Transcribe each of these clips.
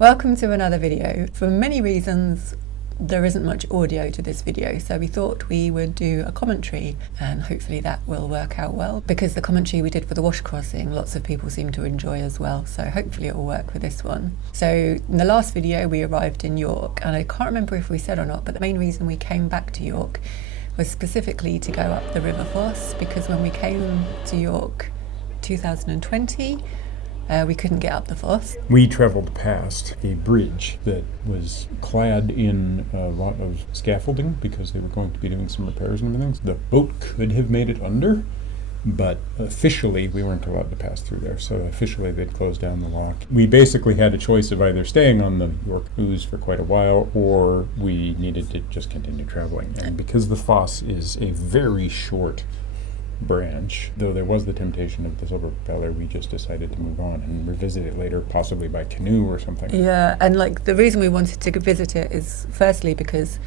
Welcome to another video. For many reasons, there isn't much audio to this video, so we thought we would do a commentary and hopefully that will work out well, because the commentary we did for the wash crossing, lots of people seem to enjoy as well, so hopefully it will work for this one. So in the last video we arrived in York, and I can't remember if we said or not, but the main reason we came back to York was specifically to go up the River Foss, because when we came to York 2020, we couldn't get up the Foss. We travelled past a bridge that was clad in a lot of scaffolding because they were going to be doing some repairs and everything. The boat could have made it under, but officially we weren't allowed to pass through there, so officially they'd closed down the lock. We basically had a choice of either staying on the York Ouse for quite a while, or we needed to just continue travelling. And because the Foss is a very short branch, though there was the temptation of the Silver Propeller, we just decided to move on and revisit it later, possibly by canoe or something. Yeah, and like the reason we wanted to visit it is firstly because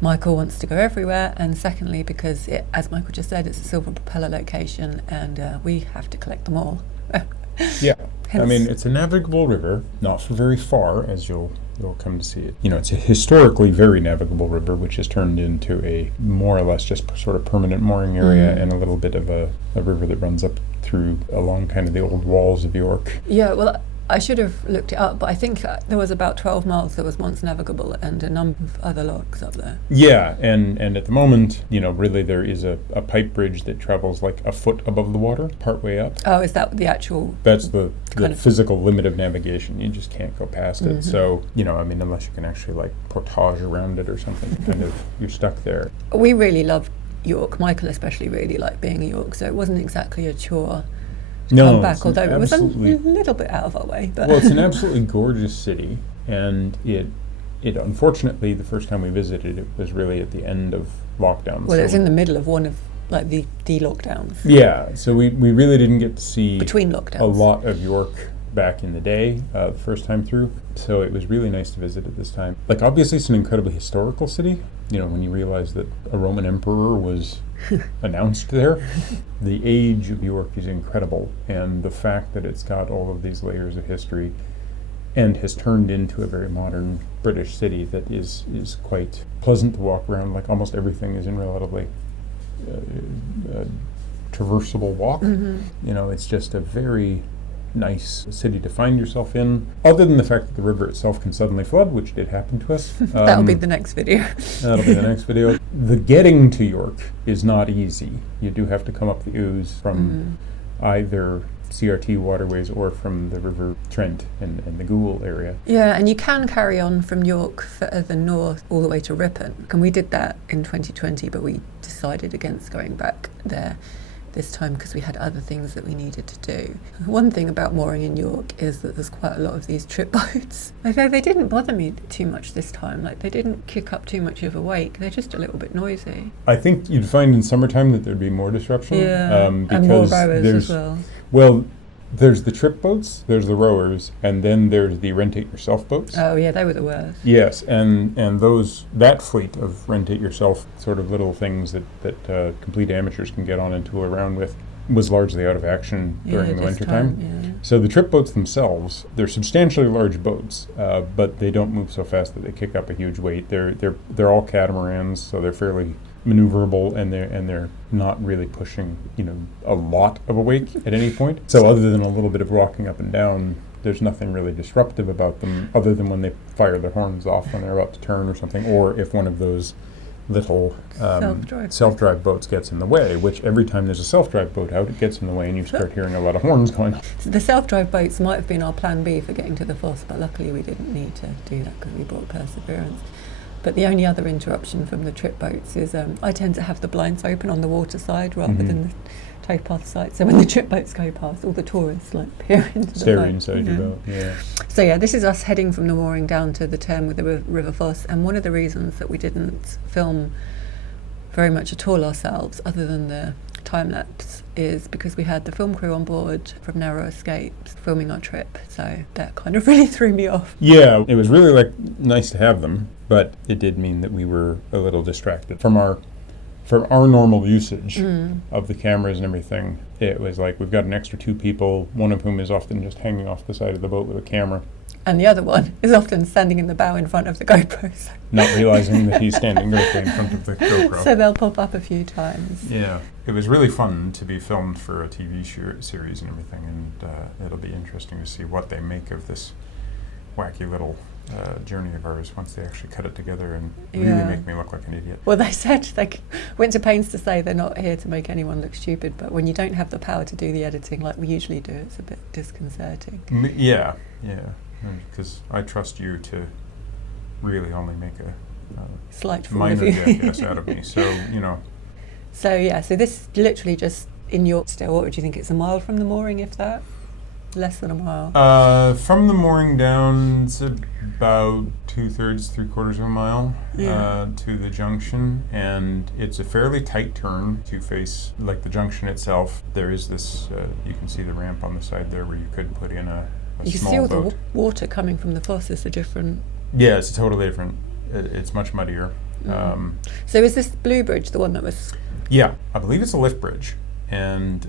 Michael wants to go everywhere, and secondly because it, as Michael just said, it's a Silver Propeller location and we have to collect them all. Yeah, Hence. I mean, it's a navigable river, not for very far, as you'll come to see it. You know, it's a historically very navigable river, which has turned into a more or less just sort of permanent mooring area and a little bit of a river that runs up through along kind of the old walls of York. Yeah, well, I should have looked it up, but I think there was about 12 miles that was once navigable and a number of other locks up there. Yeah, and at the moment, you know, really there is a pipe bridge that travels like a foot above the water, partway up. Oh, is that the actual... That's the physical limit of navigation. You just can't go past it. Mm-hmm. So, you know, I mean, unless you can actually like portage around it or something, kind of, you're stuck there. We really loved York. Michael especially really liked being in York, so it wasn't exactly a chore to come back, although it was a little bit out of our way. But well, it's an absolutely gorgeous city, and it unfortunately, the first time we visited, it was really at the end of lockdown. Well, it was in the middle of one of like the lockdowns. Yeah, so we really didn't get to see between lockdowns a lot of York back in the day, the first time through. So it was really nice to visit at this time. Like, obviously it's an incredibly historical city. You know, when you realize that a Roman emperor was announced there, the age of York is incredible, and the fact that it's got all of these layers of history and has turned into a very modern British city that is quite pleasant to walk around. Like, almost everything is in relatively traversable walk. Mm-hmm. You know, it's just a very nice city to find yourself in, other than the fact that the river itself can suddenly flood, which did happen to us. That'll be the next video. That'll be the next video. The getting to York is not easy. You do have to come up the Ouse from either CRT Waterways or from the River Trent and the Goole area. Yeah, and you can carry on from York further north all the way to Ripon. And we did that in 2020, but we decided against going back there this time because we had other things that we needed to do. One thing about mooring in York is that there's quite a lot of these trip boats. Although they didn't bother me too much this time, like they didn't kick up too much of a wake, they're just a little bit noisy. I think you'd find in summertime that there'd be more disruption. Yeah, because and more rowers as well. Well, there's the trip boats, there's the rowers, and then there's the rent-it-yourself boats. Oh yeah, they were the worst. Yes, and that fleet of rent-it-yourself sort of little things that complete amateurs can get on and tool around with was largely out of action during the wintertime. Yeah. So the trip boats themselves, they're substantially large boats, but they don't move so fast that they kick up a huge weight. They're all catamarans, so they're fairly maneuverable, and they're not really pushing, you know, a lot of a wake at any point. So other than a little bit of rocking up and down, there's nothing really disruptive about them, other than when they fire their horns off when they're about to turn or something, or if one of those little self-drive boats gets in the way, which every time there's a self-drive boat out, it gets in the way and you start hearing a lot of horns going on. So the self-drive boats might have been our plan B for getting to the Foss, but luckily we didn't need to do that because we brought Perseverance. But the only other interruption from the trip boats is I tend to have the blinds open on the water side rather than the towpath side. So when the trip boats go past, all the tourists like peer into the Stare boat. inside your boat, yeah. So yeah, this is us heading from the mooring down to the turn with the River Foss. And one of the reasons that we didn't film very much at all ourselves, other than the time lapse, is because we had the film crew on board from Narrow Escapes filming our trip, so that kind of really threw me off. Yeah, it was really nice to have them, but it did mean that we were a little distracted from our for our normal usage of the cameras and everything, it was like we've got an extra 2 people, one of whom is often just hanging off the side of the boat with a camera. And the other one is often standing in the bow in front of the GoPro. Not realizing that he's standing directly in front of the GoPro. So they'll pop up a few times. Yeah. It was really fun to be filmed for a TV series and everything, and it'll be interesting to see what they make of this wacky little journey of ours once they actually cut it together and really make me look like an idiot. Well, they said, they went to pains to say they're not here to make anyone look stupid, but when you don't have the power to do the editing like we usually do, it's a bit disconcerting. Yeah. Because I trust you to really only make a slight fool minor of you. jackass out of me. So, So yeah, so this is literally just in York still. What would you think? It's a mile from the mooring, if that? Less than a mile. From the mooring down, it's about 2/3, 3/4 of a mile to the junction, and it's a fairly tight turn to face like the junction itself. There is this, you can see the ramp on the side there where you could put in a you can small see all boat. the water coming from the Foss is a different. Yeah, it's totally different. It's much muddier. So is this Blue Bridge the one that was? Yeah, I believe it's a lift bridge, and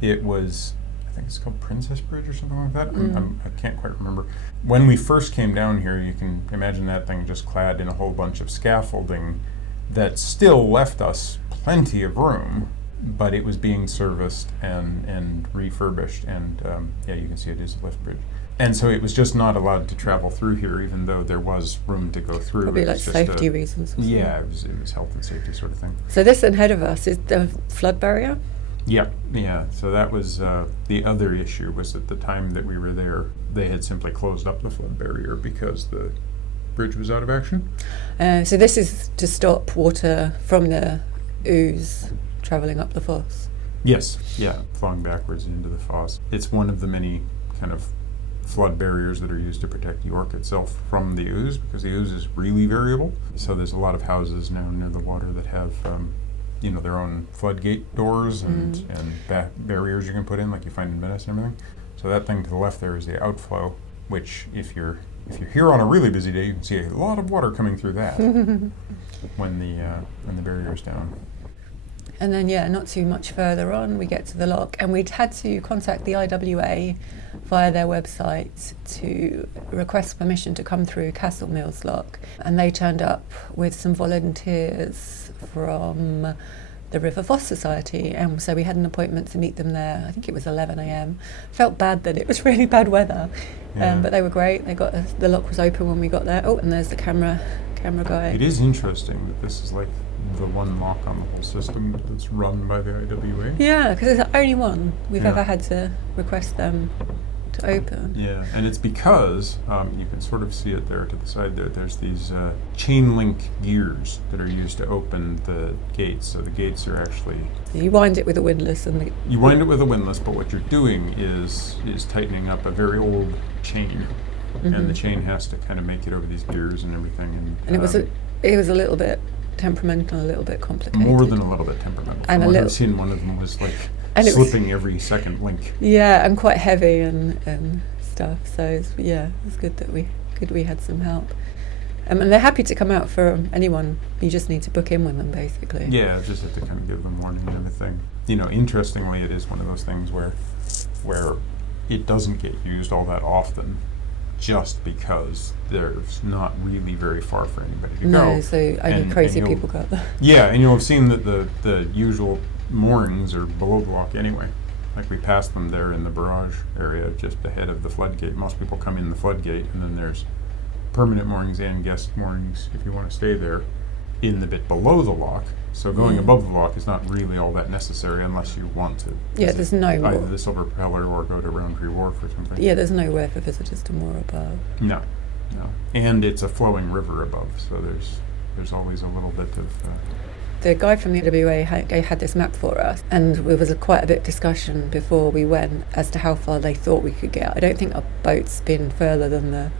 it was, I think it's called Princess Bridge or something like that. I can't quite remember. When we first came down here, you can imagine that thing just clad in a whole bunch of scaffolding that still left us plenty of room, but it was being serviced and refurbished, and you can see it is a lift bridge. And so it was just not allowed to travel through here, even though there was room to go through. Probably like safety reasons. Yeah, it was health and safety sort of thing. So this ahead of us is the flood barrier? Yeah. So that was the other issue, was at the time that we were there, they had simply closed up the flood barrier because the bridge was out of action. So this is to stop water from the Ouse travelling up the Foss? Yes, flowing backwards into the Foss. It's one of the many kind of flood barriers that are used to protect York itself from the Ouse, because the Ouse is really variable. So there's a lot of houses now near the water that have their own floodgate doors and barriers you can put in, like you find in Venice and everything. So that thing to the left there is the outflow, which if you're here on a really busy day, you can see a lot of water coming through that when the barrier is down. And then, not too much further on, we get to the lock, and we'd had to contact the IWA via their website to request permission to come through Castle Mills Lock, and they turned up with some volunteers from the River Foss Society, and so we had an appointment to meet them there. I think it was 11 a.m. Felt bad that it was really bad weather, but they were great. They got us, the lock was open when we got there. Oh, and there's the camera guy. It is interesting that this is like the one lock on the whole system that's run by the IWA. Yeah, because it's the only one we've ever had to request them to open. Yeah, and it's because you can sort of see it there to the side there. There's these chain link gears that are used to open the gates. So the gates are actually... So you wind it with a windlass and... You wind it with a windlass, but what you're doing is tightening up a very old chain. And the chain has to kind of make it over these gears and everything. And it was a little bit temperamental, a little bit complicated. More than a little bit temperamental. And From what I've seen, one of them was like slipping every second link. Yeah, and quite heavy and stuff. So it's good that we had some help. And they're happy to come out for anyone. You just need to book in with them, basically. Yeah, just have to kind of give them warning and everything. Interestingly, it is one of those things where it doesn't get used all that often, just because there's not really very far for anybody to go. No, so only crazy people go there. Yeah, and you'll have seen that the usual moorings are below the lock anyway. Like we passed them there in the barrage area just ahead of the floodgate. Most people come in the floodgate, and then there's permanent moorings and guest moorings if you want to stay there in the bit below the lock. So going above the lock is not really all that necessary unless you want to. Yeah, there's either the Silver Propeller or go to Roundtree Wharf or something. Yeah, there's nowhere for visitors to moor above. No. And it's a flowing river above, so there's always a little bit of... The guy from the AWA had this map for us, and there was quite a bit of discussion before we went as to how far they thought we could get. I don't think our boat's been further than the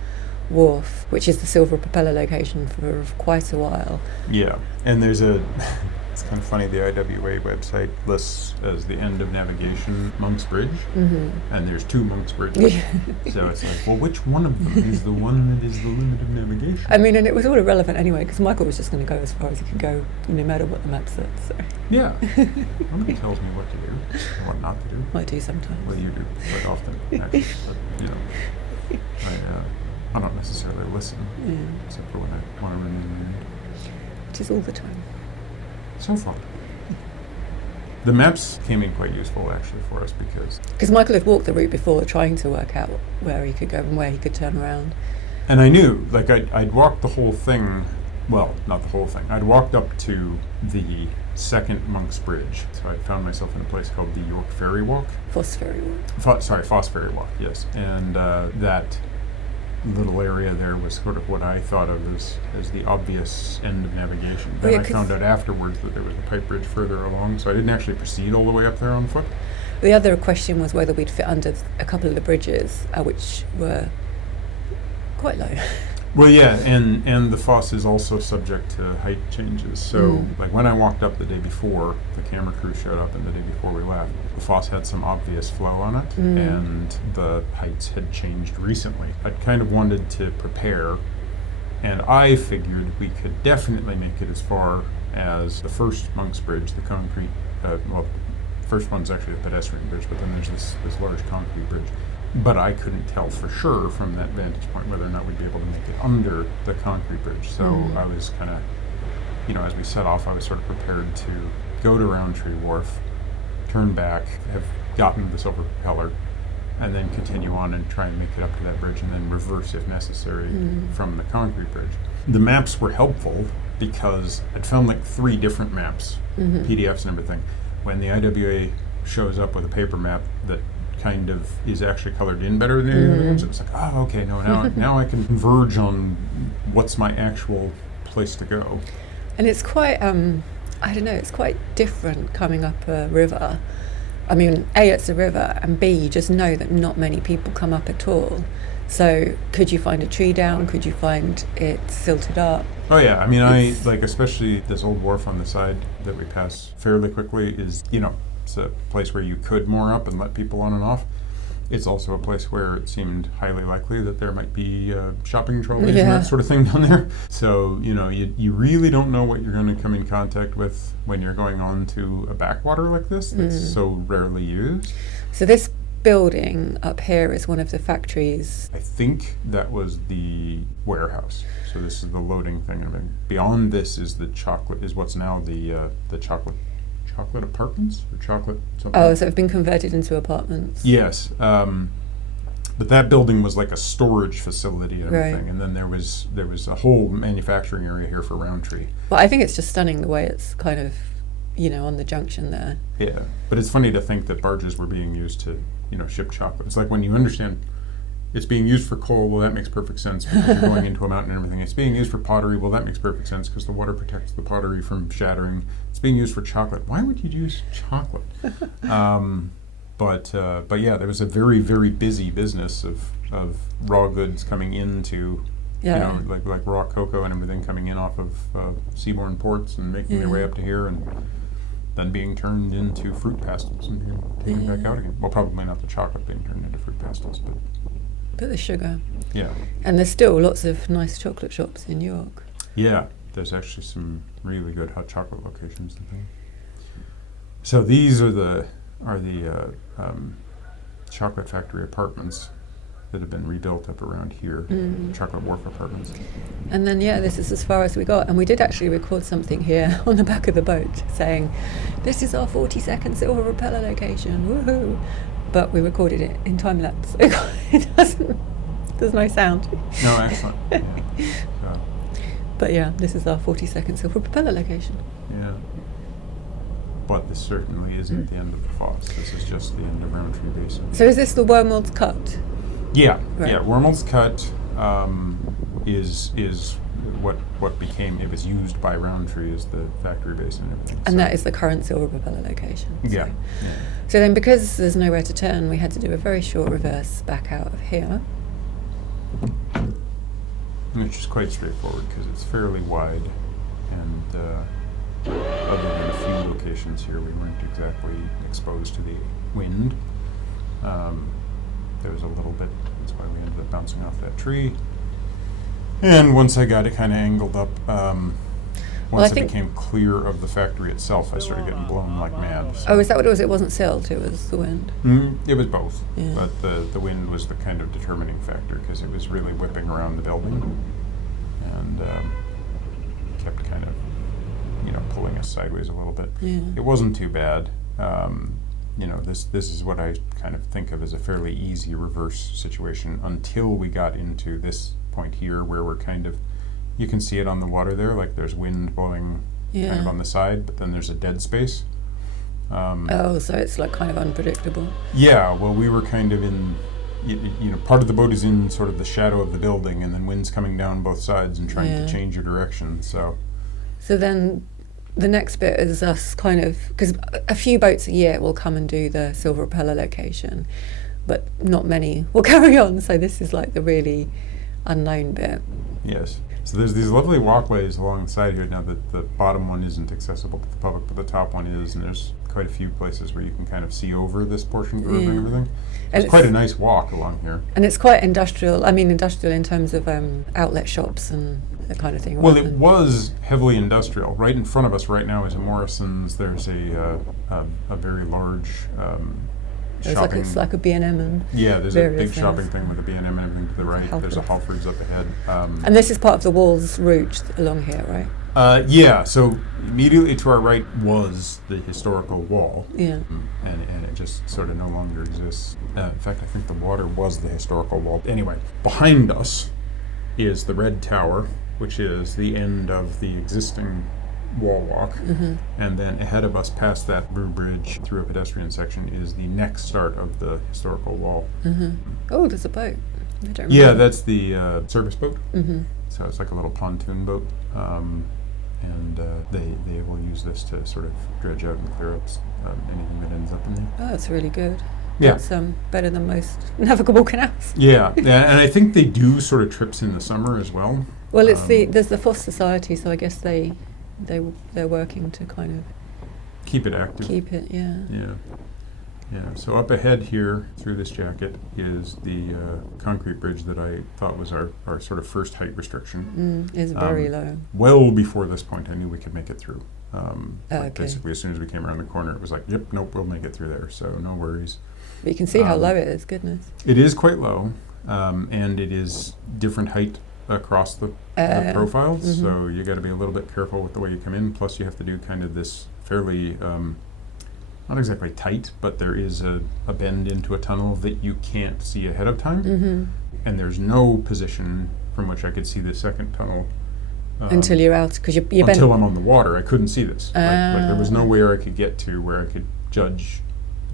wharf, which is the Silver Propeller location, for quite a while. Yeah, and there's It's kind of funny, the IWA website lists as the end of navigation Monk's Bridge, and there's 2 Monk's Bridges. So it's like, well, which one of them is the one that is the limit of navigation? I mean, and it was all irrelevant anyway, because Michael was just going to go as far as he could go, no matter what the map said. So. Yeah. Nobody tells me what to do or what not to do. Might do sometimes. Well, you do quite often, actually. But, you know, I don't necessarily listen, except for when I want to run in the end. Which is all the time. So far. The maps came in quite useful, actually, for us because Michael had walked the route before, trying to work out where he could go and where he could turn around. And I knew, like, I'd walked the whole thing, well, not the whole thing. I'd walked up to the second Monk's Bridge. So I found myself in a place called the York Ferry Walk. Foss Ferry Walk. Foss Ferry Walk, yes. And that little area there was sort of what I thought of as the obvious end of navigation. Then I found out afterwards that there was a pipe bridge further along, so I didn't actually proceed all the way up there on foot. The other question was whether we'd fit under a couple of the bridges, which were quite low. Well, yeah, and the Foss is also subject to height changes. So, like when I walked up the day before, the camera crew showed up, and the day before we left, the Foss had some obvious flow on it, and the heights had changed recently. I'd kind of wanted to prepare, and I figured we could definitely make it as far as the first Monk's Bridge, the concrete, well, the first one's actually a pedestrian bridge, but then there's this large concrete bridge. But I couldn't tell for sure from that vantage point whether or not we'd be able to make it under the concrete bridge. So I was kind of, you know, as we set off, I was sort of prepared to go to Roundtree Wharf, turn back, have gotten the Silver Propeller, and then continue on and try and make it up to that bridge, and then reverse if necessary from the concrete bridge. The maps were helpful because I'd found like 3 different maps, PDFs and everything. When the IWA shows up with a paper map that kind of is actually colored in better than the other ones, it was like, oh, okay, no, now I can converge on what's my actual place to go. And it's quite, I don't know, it's quite different coming up a river. I mean, A, it's a river, and B, you just know that not many people come up at all. So could you find a tree down? Could you find it silted up? Oh yeah, I mean, I like, especially this old wharf on the side that we pass fairly quickly is, you know, it's a place where you could moor up and let people on and off. It's also a place where it seemed highly likely that there might be shopping trolleys and that sort of thing down there. So, you know, you really don't know what you're going to come in contact with when you're going on to a backwater like this that's so rarely used. So this building up here is one of the factories. I think that was the warehouse. So this is the loading thing. I mean, beyond this is what's now the chocolate apartments or chocolate something. Oh, so it's been converted into apartments. Yes, but that building was like a storage facility and everything, and then there was a whole manufacturing area here for Roundtree. Well, I think it's just stunning the way it's kind of, you know, on the junction there. Yeah, but it's funny to think that barges were being used to, you know, ship chocolate. It's like when you understand it's being used for coal, well, that makes perfect sense because you're going into a mountain and everything. It's being used for pottery, well, that makes perfect sense because the water protects the pottery from shattering. It's being used for chocolate. Why would you use chocolate? But yeah, there was a very, very busy business of raw goods coming into, you know, like raw cocoa and everything coming in off of seaborne ports and making their way up to here and then being turned into fruit pastils and being taken back out again. Well, probably not the chocolate being turned into fruit pastils, but the sugar. Yeah. And there's still lots of nice chocolate shops in York. Yeah, there's actually some really good hot chocolate locations. So these are the chocolate factory apartments that have been rebuilt up around here, chocolate wharf apartments. And then, yeah, this is as far as we got. And we did actually record something here on the back of the boat saying, this is our 40-second Silver Propeller location, woohoo! But we recorded it in time lapse. There's no sound. No, excellent. Yeah. So. But yeah, this is our 40-second Silver Propeller location. Yeah. But this certainly isn't the end of the Foss. This is just the end of Roundtree Basin. So is this the Wormwold's Cut? Yeah, yeah. Wormwold's Cut is what became, it was used by Roundtree as the factory basin and everything. And that is the current Silver Propeller location. So. Yeah. So then, because there's nowhere to turn, we had to do a very short reverse back out of here. Which is quite straightforward because it's fairly wide and other than a few locations here, we weren't exactly exposed to the wind. There was a little bit, that's why we ended up bouncing off that tree. And once I got it kind of angled up, once it became clear of the factory itself, I started getting blown like mad. So. Oh, is that what it was? It wasn't silt, it was the wind? It was both, but the wind was the kind of determining factor because it was really whipping around the building and kept kind of, pulling us sideways a little bit. Yeah. It wasn't too bad. This is what I kind of think of as a fairly easy reverse situation until we got into this point here where we're kind of, you can see it on the water there, like there's wind blowing kind of on the side, but then there's a dead space. So it's like kind of unpredictable. Yeah, well, we were kind of in, part of the boat is in sort of the shadow of the building, and then wind's coming down both sides and trying to change your direction. So then the next bit is us kind of, because a few boats a year will come and do the Silver Propeller location, but not many will carry on. So this is like the really unknown bit. Yes. So there's these lovely walkways along the side here. Now the bottom one isn't accessible to the public, but the top one is, and there's quite a few places where you can kind of see over this portion of the road and everything. It's quite a nice walk along here. And it's quite industrial. I mean, industrial in terms of outlet shops and that kind of thing. Well, it was heavily industrial. Right in front of us right now is a Morrison's. There's a very large shopping. It's like a B&M and there's a big shopping thing with a B&M and everything to the right. There's a Halfords up ahead. And this is part of the Walls route along here, right? So immediately to our right was the historical wall. Yeah. And it just sort of no longer exists. In fact, I think the water was the historical wall. Anyway, behind us is the Red Tower, which is the end of the existing wall walk. And then ahead of us, past that Brew Bridge through a pedestrian section, is the next start of the historical wall. Oh, there's a boat. I don't remember. That's the service boat. So it's like a little pontoon boat. And they will use this to sort of dredge out and clear up anything that ends up in there. Oh, that's really good. Yeah. That's better than most navigable canals. Yeah, and I think they do sort of trips in the summer as well. Well, there's the Foss Society, so I guess they're working to kind of keep it active. Keep it, yeah. So up ahead here through this jacket is the concrete bridge that I thought was our sort of first height restriction. It's very low. Well before this point, I knew we could make it through. Okay. Basically, as soon as we came around the corner, it was like, yep, nope, we'll make it through there. So no worries. But you can see how low it is. Goodness. It is quite low, and it is different height across the profiles. So you got to be a little bit careful with the way you come in. Plus, you have to do kind of this fairly. Not exactly tight, but there is a bend into a tunnel that you can't see ahead of time. And there's no position from which I could see the second tunnel. Until you're out, because you're until I'm on the water, I couldn't see this. Like there was nowhere I could get to where I could judge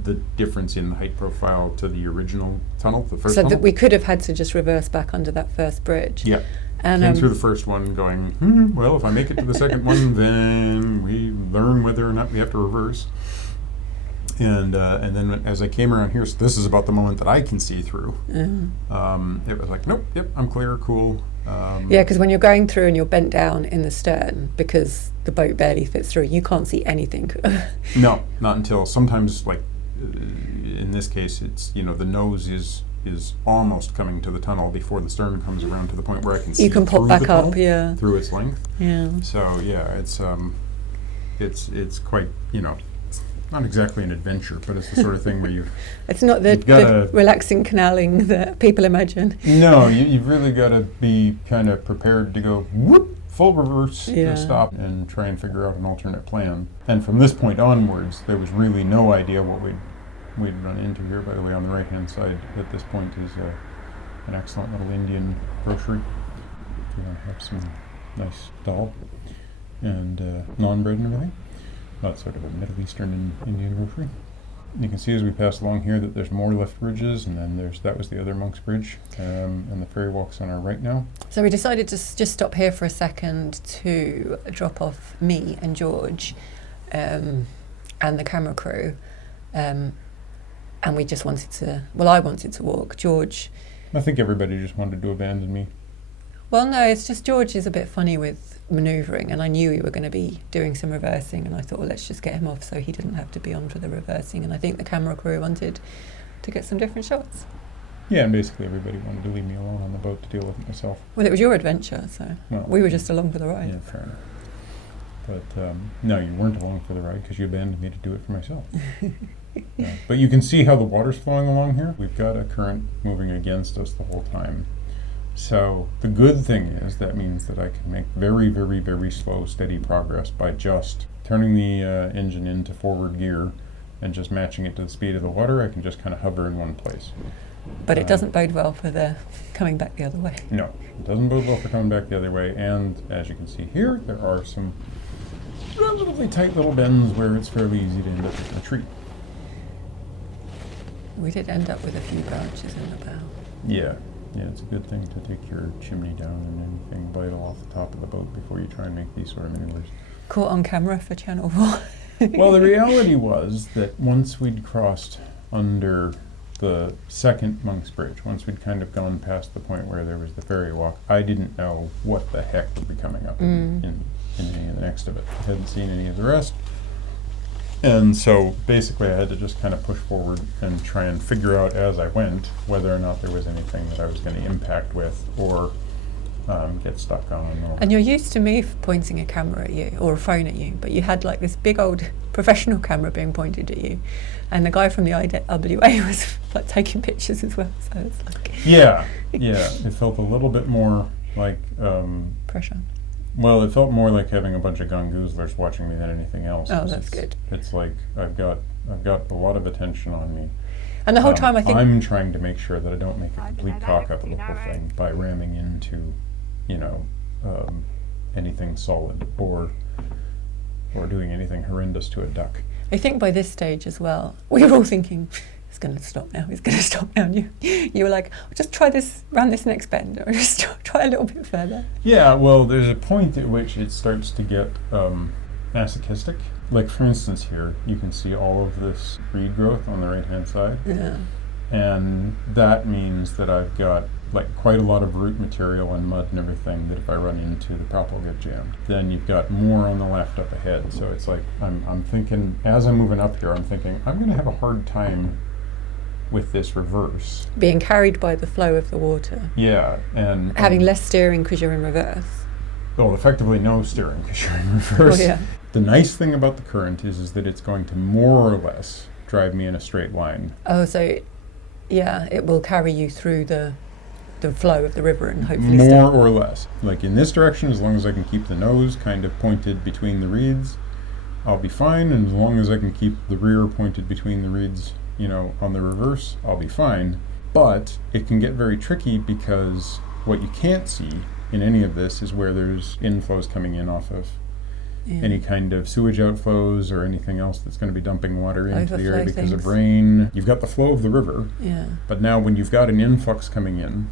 the difference in the height profile to the original tunnel, the first tunnel. So that we could have had to just reverse back under that first bridge. Yeah. And came through the first one going, well, if I make it to the second one, then we learn whether or not we have to reverse. And then as I came around here, so this is about the moment that I can see through. It was like, nope, yep, I'm clear, cool. Because when you're going through and you're bent down in the stern because the boat barely fits through, you can't see anything. No, not until sometimes, like in this case, it's the nose is almost coming to the tunnel before the stern comes around to the point where I can see. You can pop back up, through its length. Yeah. So it's quite not exactly an adventure, but it's the sort of thing where it's not the relaxing canaling that people imagine. No, you've really got to be kind of prepared to go whoop, full reverse, to stop and try and figure out an alternate plan. And from this point onwards, there was really no idea what we'd run into here. By the way, on the right-hand side at this point is an excellent little Indian grocery. You have some nice dal and naan bread and everything. Not sort of a Middle Eastern Indian grocery. You can see as we pass along here that there's more lift bridges, and then that was the other Monk's Bridge, and the ferry walk's on our right now. So we decided to just stop here for a second to drop off me and George and the camera crew, and we just wanted to, I wanted to walk. George... I think everybody just wanted to abandon me. Well, no, it's just George is a bit funny with manoeuvring, and I knew we were going to be doing some reversing, and I thought, well, let's just get him off so he didn't have to be on for the reversing. And I think the camera crew wanted to get some different shots. Yeah, and basically everybody wanted to leave me alone on the boat to deal with it myself. Well, it was your adventure, so Well, we were just along for the ride. Yeah, fair enough. But no, you weren't along for the ride because you abandoned me to do it for myself. But you can see how the water's flowing along here. We've got a current moving against us the whole time. So the good thing is that means that I can make very, very, very slow, steady progress by just turning the engine into forward gear and just matching it to the speed of the water. I can just kind of hover in one place. But it doesn't bode well for the coming back the other way. No, it doesn't bode well for coming back the other way. And as you can see here, there are some relatively tight little bends where it's fairly easy to end up in a tree. We did end up with a few branches in the bow. Yeah, it's a good thing to take your chimney down and anything vital off the top of the boat before you try and make these sort of maneuvers. Caught on camera for Channel 4. Well, the reality was that once we'd crossed under the second Monk's Bridge, once we'd kind of gone past the point where there was the ferry walk, I didn't know what the heck would be coming up in any of the next of it. I hadn't seen any of the rest. And so basically I had to just kind of push forward and try and figure out as I went whether or not there was anything that I was going to impact with or get stuck on. And you're used to me pointing a camera at you or a phone at you, but you had like this big old professional camera being pointed at you, and the guy from the IWA was like taking pictures as well. So it's like yeah, it felt a little bit more like pressure. Well, it felt more like having a bunch of gongoozlers watching me than anything else. Oh, that's good. It's like I've got a lot of attention on me. And the whole time I think I'm trying to make sure that I don't make a complete cock up of the whole thing by ramming into, anything solid or doing anything horrendous to a duck. I think by this stage as well, we were all thinking, he's going to stop now, he's going to stop now. And you were like, just try this, round this next bend, or just try a little bit further. Yeah, well, there's a point at which it starts to get masochistic. Like, for instance, here, you can see all of this reed growth on the right-hand side. Yeah. And that means that I've got like quite a lot of root material and mud and everything that if I run into, the prop will get jammed. Then you've got more on the left up ahead. So it's like, I'm thinking, as I'm moving up here, I'm thinking, I'm going to have a hard time with this reverse. Being carried by the flow of the water. Yeah, and having less steering because you're in reverse. Well, effectively no steering because you're in reverse. Oh, yeah. The nice thing about the current is that it's going to more or less drive me in a straight line. Oh, so yeah, it will carry you through the flow of the river and hopefully more or less. Like in this direction, as long as I can keep the nose kind of pointed between the reeds, I'll be fine. And as long as I can keep the rear pointed between the reeds, on the reverse, I'll be fine. But it can get very tricky because what you can't see in any of this is where there's inflows coming in off of any kind of sewage outflows or anything else that's going to be dumping water into the area because of rain. You've got the flow of the river, but now when you've got an influx coming in,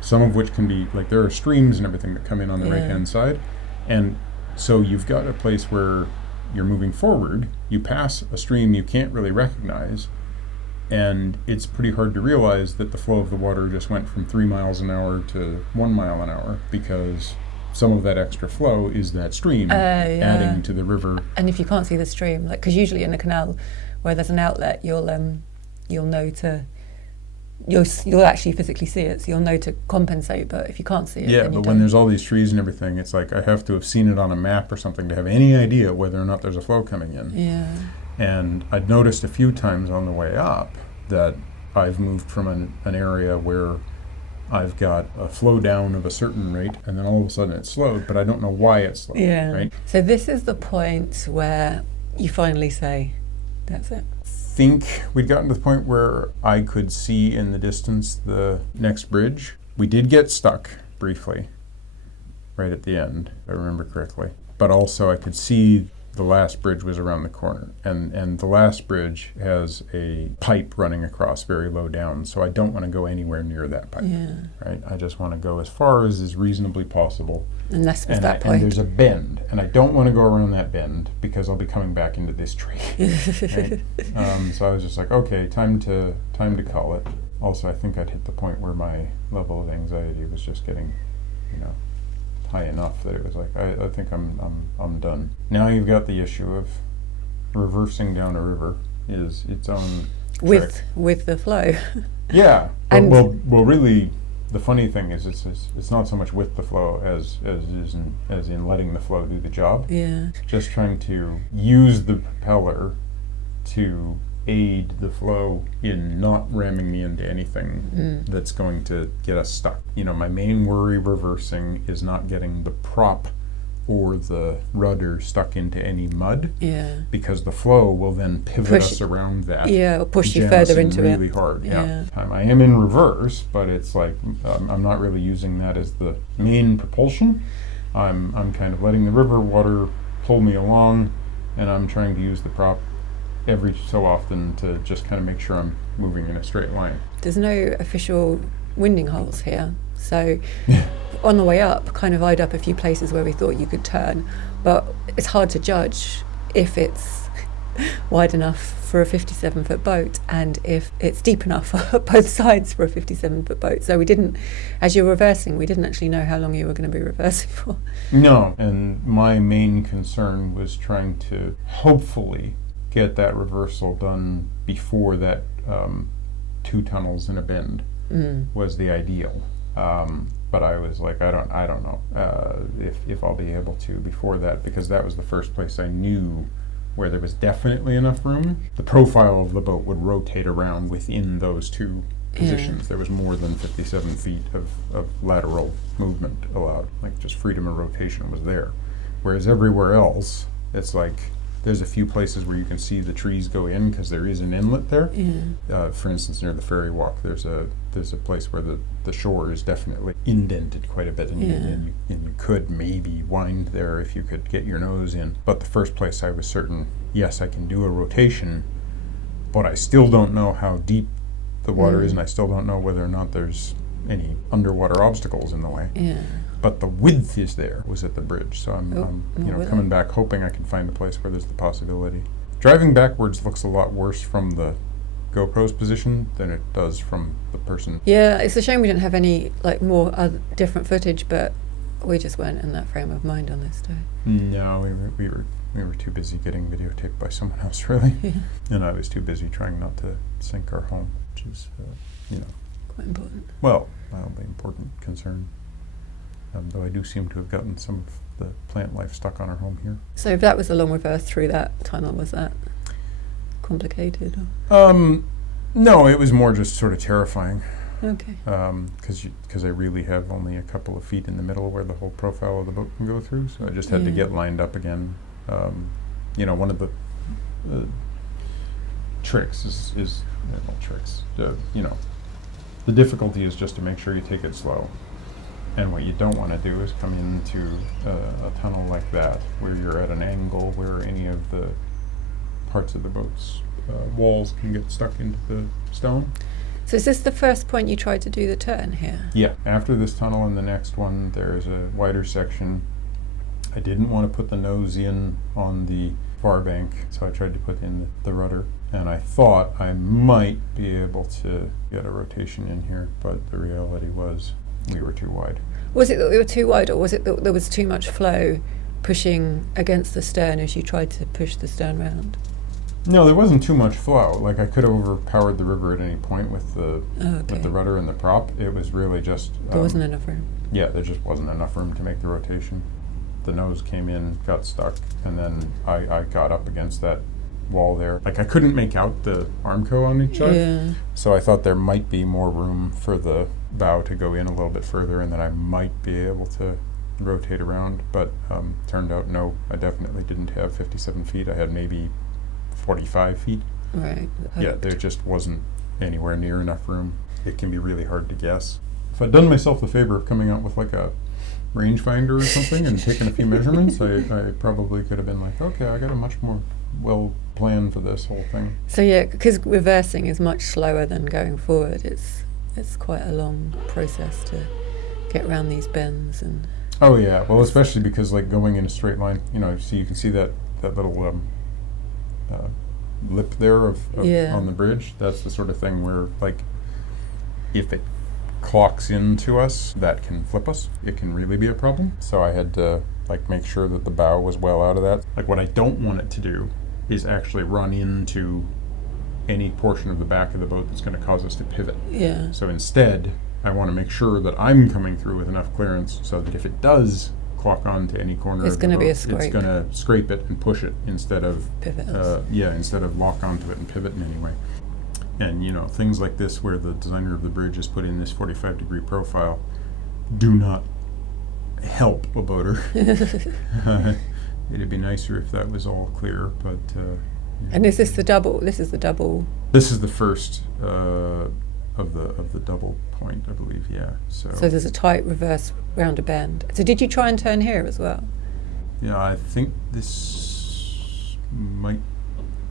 some of which can be, like there are streams and everything that come in on the right-hand side, and so you've got a place where you're moving forward, you pass a stream you can't really recognize, and it's pretty hard to realize that the flow of the water just went from 3 miles an hour to 1 mile an hour because some of that extra flow is that stream adding to the river. And if you can't see the stream, like because usually in a canal where there's an outlet, you'll know to you'll actually physically see it, so you'll know to compensate. But if you can't see it, yeah, then you but don't. When there's all these trees and everything, it's like I have to have seen it on a map or something to have any idea whether or not there's a flow coming in. Yeah. And I'd noticed a few times on the way up that I've moved from an area where I've got a flow down of a certain rate, and then all of a sudden it's slowed, but I don't know why it's slowed. Yeah. Right? So this is the point where you finally say, that's it. I think we'd gotten to the point where I could see in the distance the next bridge. We did get stuck briefly right at the end, if I remember correctly. But also I could see the last bridge was around the corner, and the last bridge has a pipe running across very low down, so I don't want to go anywhere near that pipe. Yeah. Right? I just want to go as far as is reasonably possible. And that's with that And point. there's a bend, and I don't want to go around that bend because I'll be coming back into this tree. Right? So I was just like, okay, time to call it. Also, I think I'd hit the point where my level of anxiety was just getting high enough that it was like, I think I'm done. Now you've got the issue of reversing down a river is its own trick. With the flow. Yeah, And well, really, the funny thing is it's not so much with the flow as in letting the flow do the job. Yeah. Just trying to use the propeller to aid the flow in not ramming me into anything that's going to get us stuck. My main worry reversing is not getting the prop or the rudder stuck into any mud. Yeah. Because the flow will then pivot us around that. Yeah, or push you jam further us in into really it. hard. Yeah. I am in reverse, but it's like I'm not really using that as the main propulsion. I'm kind of letting the river water pull me along, and I'm trying to use the prop every so often to just kind of make sure I'm moving in a straight line. There's no official winding holes here, so on the way up, kind of eyed up a few places where we thought you could turn, but it's hard to judge if it's wide enough for a 57-foot boat and if it's deep enough on both sides for a 57-foot boat. So we didn't, as you're reversing, we didn't actually know how long you were going to be reversing for. No, and my main concern was trying to hopefully get that reversal done before that 2 tunnels in a bend was the ideal. But I was like, I don't know if I'll be able to before that, because that was the first place I knew where there was definitely enough room. The profile of the boat would rotate around within those 2 positions. Yeah. There was more than 57 feet of lateral movement allowed. Like, just freedom of rotation was there. Whereas everywhere else, it's like there's a few places where you can see the trees go in because there is an inlet there. Yeah. For instance, near the ferry walk, there's a place where the shore is definitely indented quite a bit, and, and you could maybe wind there if you could get your nose in. But the first place I was certain, yes, I can do a rotation, but I still don't know how deep the water is, and I still don't know whether or not there's any underwater obstacles in the way. Yeah. But the width is there, was at the bridge, so I'm coming back hoping I can find a place where there's the possibility. Driving backwards looks a lot worse from the GoPro's position than it does from the person. Yeah, it's a shame we didn't have any more different footage, but we just weren't in that frame of mind on this day. No, we were too busy getting videotaped by someone else, really. Yeah. And I was too busy trying not to sink our home, which is, quite important. Well, mildly important concern. Though I do seem to have gotten some of the plant life stuck on our home here. So if that was a long reverse through that tunnel, was that complicated? No, it was more just sort of terrifying. Okay. Because I really have only a couple of feet in the middle where the whole profile of the boat can go through, so I just had to get lined up again. One of the tricks is tricks. The difficulty is just to make sure you take it slow. And what you don't want to do is come into a tunnel like that where you're at an angle where any of the parts of the boat's walls can get stuck into the stone. So is this the first point you tried to do the turn here? Yeah. After this tunnel and the next one, there's a wider section. I didn't want to put the nose in on the far bank, so I tried to put in the rudder. And I thought I might be able to get a rotation in here, but the reality was we were too wide. Was it that we were too wide, or was it that there was too much flow pushing against the stern as you tried to push the stern round? No, there wasn't too much flow. Like, I could have overpowered the river at any point with the rudder and the prop. It was really just... there wasn't enough room. Yeah, there just wasn't enough room to make the rotation. The nose came in, got stuck, and then I got up against that wall there. Like, I couldn't make out the Armco on each side. Yeah. So I thought there might be more room for the bow to go in a little bit further, and then I might be able to rotate around. But turned out, no, I definitely didn't have 57 feet. I had maybe 45 feet. Right. Yeah, there just wasn't anywhere near enough room. It can be really hard to guess. If I'd done myself the favor of coming out with like a rangefinder or something and taken a few measurements, I probably could have been like, okay, I got a much more well planned for this whole thing. So yeah, because reversing is much slower than going forward. It's quite a long process to get around these bends and. Oh yeah, well, especially because like going in a straight line, so you can see that little lip there of on the bridge. That's the sort of thing where, like, if it clocks into us, that can flip us. It can really be a problem. So I had to like make sure that the bow was well out of that. Like what I don't want it to do is actually run into any portion of the back of the boat that's going to cause us to pivot. Yeah. So instead, I want to make sure that I'm coming through with enough clearance so that if it does clock onto any corner It's of the gonna boat, be a scrape. it's going to scrape it and push it instead of Pivot us. instead of lock onto it and pivot in any way. And you know, things like this where the designer of the bridge has put in this 45-degree profile do not help a boater. It'd be nicer if that was all clear, but yeah. And is this the double? This is the double. This is the first of the double point, I believe. Yeah. So So there's a tight reverse round a bend. So did you try and turn here as well? yeah, I think this might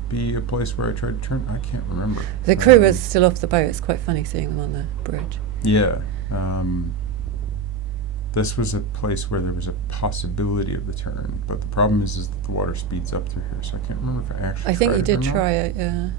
be a place where I tried to turn. I can't remember. The crew was still off the boat. It's quite funny seeing them on the bridge. Yeah. This was a place where there was a possibility of the turn, but the problem is that the water speeds up through here, so I can't remember if I actually I think you tried it did or try it, yeah.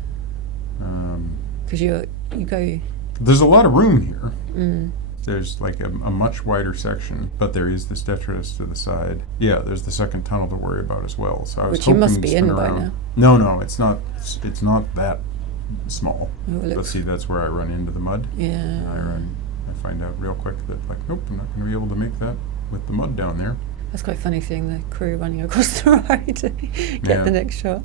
not. Because you go. There's a lot of room here. Mm. There's like a much wider section, but there is this detritus to the side. Yeah, there's the second tunnel to worry about as well. So I was Which you hoping must to be spin in by around. now. No, it's not. It's not that small. Oh, it But looks- see, that's where I run into the mud. Yeah. I find out real quick that like, nope, I'm not going to be able to make that with the mud down there. That's quite funny seeing the crew running across the road to get Yeah. the next shot.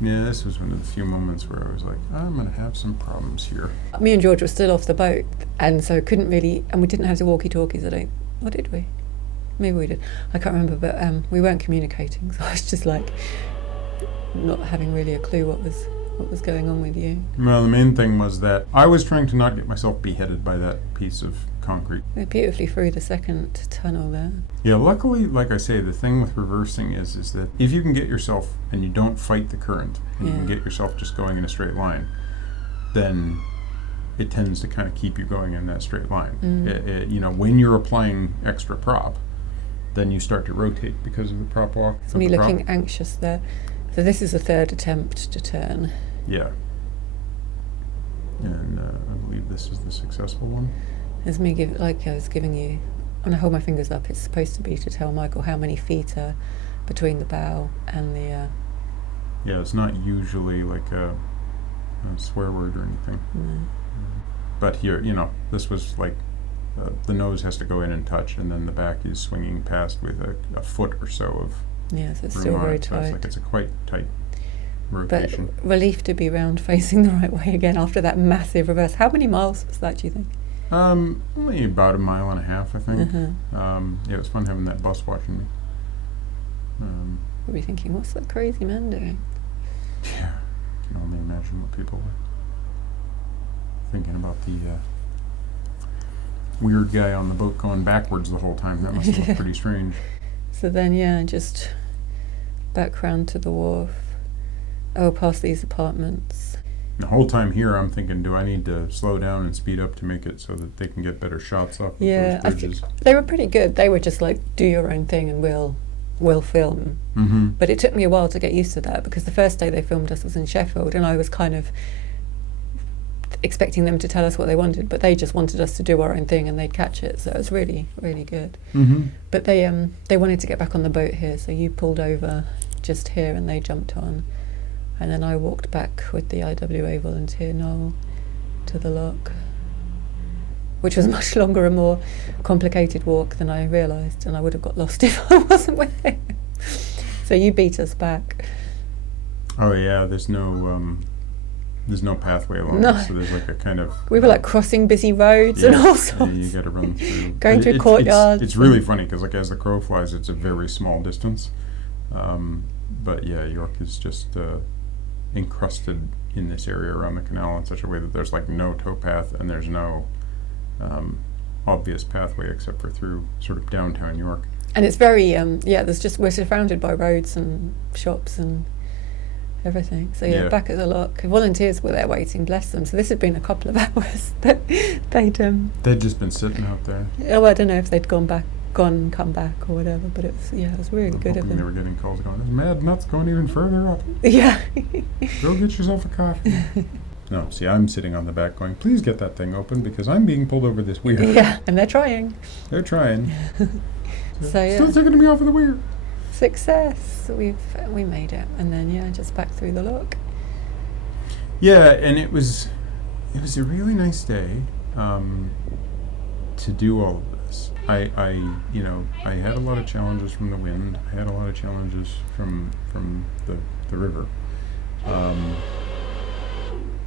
Yeah, this was one of the few moments where I was like, I'm going to have some problems here. Me and George were still off the boat, and so couldn't really, and we didn't have the walkie-talkies, or did we? Maybe we did. I can't remember, but we weren't communicating, so I was just like, not having really a clue what was going on with you. Well, the main thing was that I was trying to not get myself beheaded by that piece of concrete. We're beautifully through the second tunnel there. Yeah, luckily, like I say, the thing with reversing is that if you can get yourself, and you don't fight the current, and you can Yeah. get yourself just going in a straight line, then it tends to kind of keep you going in that straight line. You know, when you're applying extra prop, then you start to rotate because of the prop walk. It's of me the prop. looking anxious there. So this is the third attempt to turn. Yeah. And I believe this is the successful one. There's me like I was giving you, when I hold my fingers up, it's supposed to be to tell Michael how many feet are between the bow and the. Yeah, it's not usually like a swear word or anything. No. But here, you know, this was like the nose has to go in and touch, and then the back is swinging past with a foot or so of Yeah, so it's room still on very it. So it's tight. like it's a quite tight But rotation. relief to be round facing the right way again after that massive reverse. How many miles was that, do you think? Only about 1.5 miles, I think. Uh-huh. Yeah, it was fun having that bus watching me. We'll be thinking, what's that crazy man doing? Yeah, I can only imagine what people were thinking about the weird guy on the boat going backwards the whole time. That must have looked pretty strange. So then, yeah, just back round to the wharf. Oh, past these apartments. The whole time here, I'm thinking, do I need to slow down and speed up to make it so that they can get better shots off of Yeah, those bridges? they were pretty good. They were just like, do your own thing and we'll film. Mm-hmm. But it took me a while to get used to that because the first day they filmed us was in Sheffield and I was kind of expecting them to tell us what they wanted, but they just wanted us to do our own thing and they'd catch it. So it was really, really good. Mm-hmm. But they wanted to get back on the boat here, so you pulled over just here and they jumped on. And then I walked back with the IWA volunteer Noel to the lock, which was a much longer and more complicated walk than I realised, and I would have got lost if I wasn't with him. So you beat us back. Oh yeah, there's no pathway along No. this, so there's like a kind of We were like crossing busy roads and all sorts. you got to run through. Going through courtyards. It's really funny because like as the crow flies, it's a very small distance. But yeah, York is just encrusted in this area around the canal in such a way that there's like no towpath and there's no obvious pathway except for through sort of downtown York. And it's very, we're surrounded by roads and shops and everything. So yeah, Yeah. back at the lock. Volunteers were there waiting, bless them. So this had been a couple of hours that They'd just been sitting out there. I don't know if they'd come back or whatever, but it was really I'm good of hoping they were them. getting calls going, "Is Mad Nuts going even further up? Yeah. Go get yourself a coffee." No, see, I'm sitting on the back going, please get that thing open because I'm being pulled over this weir. Yeah, and they're trying. They're trying. So yeah. Still taking me off of the weir. Success. We made it, and then just back through the lock. Yeah, and it was a really nice day to do all of this. I had a lot of challenges from the wind. I had a lot of challenges from the river.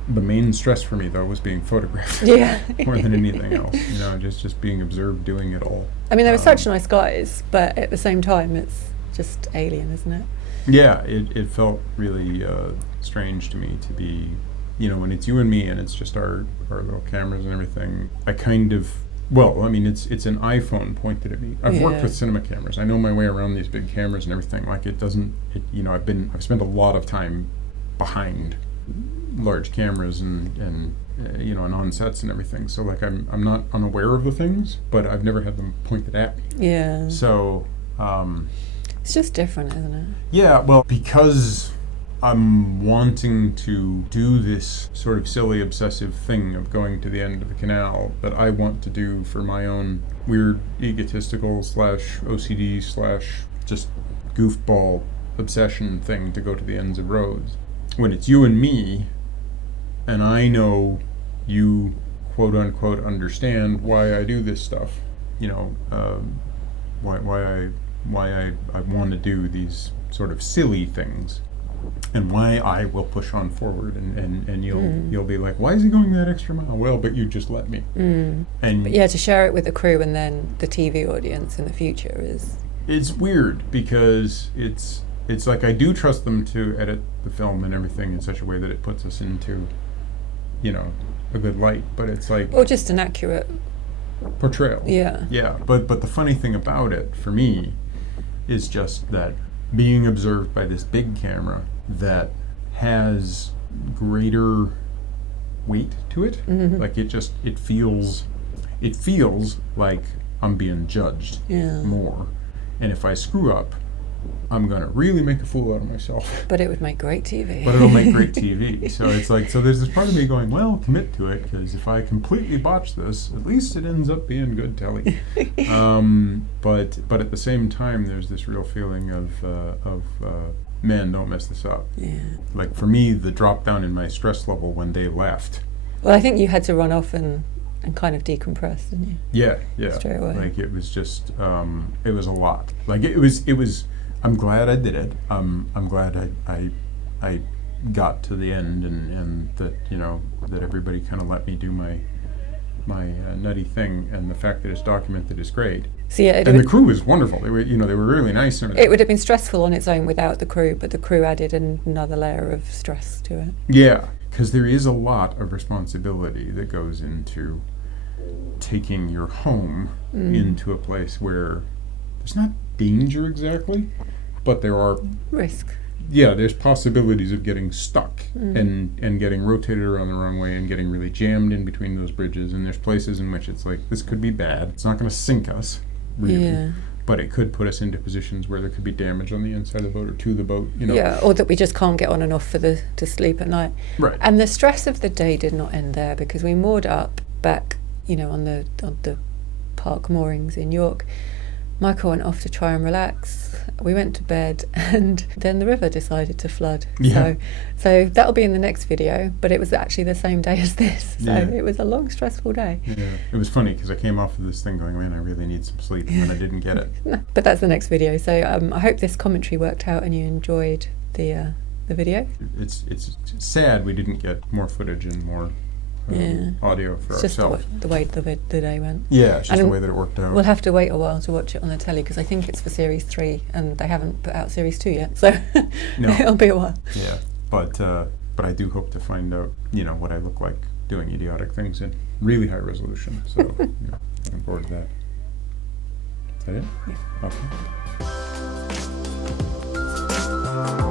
The main stress for me though was being photographed. Yeah. More than anything else. Just being observed doing it all. I mean, they were such nice guys, but at the same time, it's just alien, isn't it? Yeah, it felt really strange to me to be, when it's you and me and it's just our little cameras and everything. I kind of, it's an iPhone pointed at me. I've worked with cinema cameras. I know my way around these big cameras and everything. Like I've spent a lot of time behind large cameras and on sets and everything. So like I'm not unaware of the things, but I've never had them pointed at me. Yeah. So it's just different, isn't it? Yeah, well, because I'm wanting to do this sort of silly obsessive thing of going to the end of the canal that I want to do for my own weird egotistical / OCD / just goofball obsession thing to go to the ends of roads. When it's you and me, and I know you quote unquote understand why I do this stuff, why I want to do these sort of silly things, and why I will push on forward, and you'll be like, why is he going that extra mile? Well, but you just let me. And but to share it with the crew and then the TV audience in the future it's weird because it's like I do trust them to edit the film and everything in such a way that it puts us into a good light, but it's like, or just an accurate portrayal. Yeah, but the funny thing about it for me is just that being observed by this big camera that has greater weight to it. Like it feels like I'm being judged more, and if I screw up, I'm gonna really make a fool out of myself. But it would make great TV. But it'll make great TV. So it's like, so there's this part of me going, well, commit to it, because if I completely botch this, at least it ends up being good telly. But at the same time, there's this real feeling of man, don't mess this up. Yeah. Like for me, the drop down in my stress level when they left. Well, I think you had to run off and kind of decompress, didn't you? Yeah. Straight away. Like it was just, it was a lot. Like it was. I'm glad I did it. I'm glad I got to the end and that that everybody kind of let me do my nutty thing, and the fact that it's documented is great. So yeah, and the crew was wonderful. They were really nice. And it would have been stressful on its own without the crew, but the crew added another layer of stress to it. Yeah, because there is a lot of responsibility that goes into taking your home into a place where there's not danger exactly, but there are risk. Yeah, there's possibilities of getting stuck and getting rotated around the wrong way and getting really jammed in between those bridges, and there's places in which it's like, this could be bad. It's not going to sink us, really, but it could put us into positions where there could be damage on the inside of the boat or to the boat, Yeah, or that we just can't get on and off to sleep at night. Right. And the stress of the day did not end there, because we moored up back, on the park moorings in York. Michael went off to try and relax. We went to bed, and then the river decided to flood. Yeah. So that'll be in the next video, but it was actually the same day as this. So it was a long, stressful day. Yeah. It was funny because I came off of this thing going, man, I really need some sleep, and I didn't get it. But that's the next video. So I hope this commentary worked out and you enjoyed the video. It's sad we didn't get more footage and more audio for it's ourselves. Just the way the day went. Yeah, it's just the way that it worked out. We'll have to wait a while to watch it on the telly, because I think it's for series 3 and they haven't put out series 2 yet, so it'll be a while. Yeah, but I do hope to find out what I look like doing idiotic things in really high resolution. So looking forward to that. Is that it? Yeah. Okay.